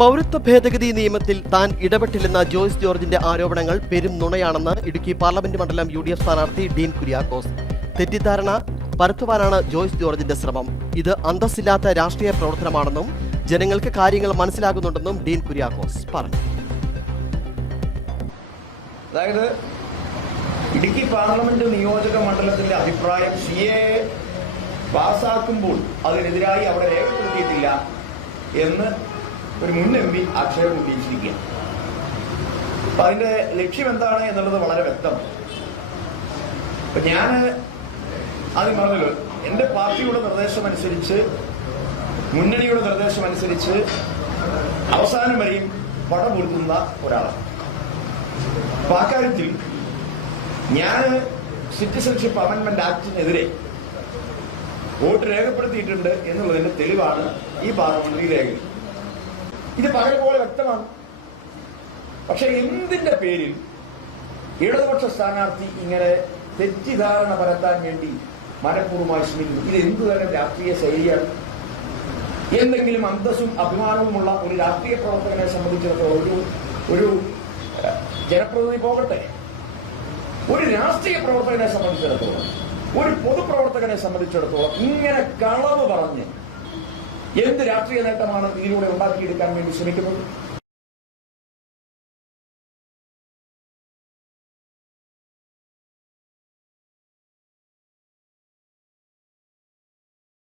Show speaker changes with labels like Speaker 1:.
Speaker 1: പൗരത്വ ഭേദഗതി നിയമത്തിൽ താൻ ഇടപെട്ടില്ലെന്ന ജോയ്സ് ജോർജിന്റെ ആരോപണങ്ങൾ പെരും നുണയാണെന്ന് ഇടുക്കി പാർലമെന്റ് മണ്ഡലം യു ഡി എഫ് സ്ഥാനാർത്ഥി ഡീൻ കുര്യാക്കോസ്. തെറ്റിദ്ധാരണ പരത്തുവാനാണ് ജോയ്സ് ജോർജിന്റെ ശ്രമം. ഇത് അന്തസ്സില്ലാത്ത രാഷ്ട്രീയ പ്രവർത്തനമാണെന്നും ജനങ്ങൾക്ക് കാര്യങ്ങൾ മനസ്സിലാകുന്നുണ്ടെന്നും ഡീൻ കുര്യാക്കോസ് പറഞ്ഞു.
Speaker 2: അതായത് ഇടുക്കി പാർലമെന്റ് നിയോജക മണ്ഡലത്തിന്റെ അഭിപ്രായം സി എ പാസ്സാക്കുമ്പോൾ അതിനെതിരായി അവിടെ രേഖപ്പെടുത്തിയിട്ടില്ല എന്ന് ഒരു മുൻ എം പി ആക്ഷേപം ഉന്നയിച്ചിരിക്കുകയാണ് അപ്പൊ അതിന്റെ ലക്ഷ്യം എന്താണ് എന്നുള്ളത് വളരെ വ്യക്തമാണ്. അപ്പൊ ഞാൻ ആദ്യം പറഞ്ഞല്ലോ എന്റെ പാർട്ടിയുടെ നിർദ്ദേശം അനുസരിച്ച് മുന്നണിയുടെ നിർദ്ദേശം അനുസരിച്ച് അവസാനം വരെയും പടം പൊരുത്തുന്ന ഒരാളാണ്. അപ്പൊ ആ കാര്യത്തിൽ ഞാൻ സിറ്റിസൺഷിപ്പ് അമെന്റ്മെന്റ് ആക്ടിനെതിരെ വോട്ട് രേഖപ്പെടുത്തിയിട്ടുണ്ട് എന്നുള്ളതിന്റെ തെളിവാണ് ഈ പാർലമെന്ററി രേഖകൾ ഇത് പകൽ പോലെ വ്യക്തമാണ്. പക്ഷെ എന്തിന്റെ പേരിൽ ഇടതുപക്ഷ സ്ഥാനാർത്ഥി ഇങ്ങനെ തെറ്റിദ്ധാരണ പരത്താൻ വേണ്ടി മനഃപൂർവമായി ശ്രമിക്കുന്നു? ഇത് എന്തു തരം രാഷ്ട്രീയ ശൈലിയാണ്. എന്തെങ്കിലും അന്തസ്സും അഭിമാനവുമുള്ള ഒരു രാഷ്ട്രീയ പ്രവർത്തകനെ സംബന്ധിച്ചിടത്തോളം ഒരു ഒരു ജനപ്രതിനിധി പോകട്ടെ. ഒരു രാഷ്ട്രീയ പ്രവർത്തകനെ സംബന്ധിച്ചിടത്തോളം ഒരു പൊതുപ്രവർത്തകനെ സംബന്ധിച്ചിടത്തോളം ഇങ്ങനെ കളവ് പറഞ്ഞ് എന്ത് രാഷ്ട്രീയ നേട്ടമാണ് ഇതിലൂടെ ഉണ്ടാക്കിയെടുക്കാൻ വേണ്ടി ശ്രമിക്കുന്നത്?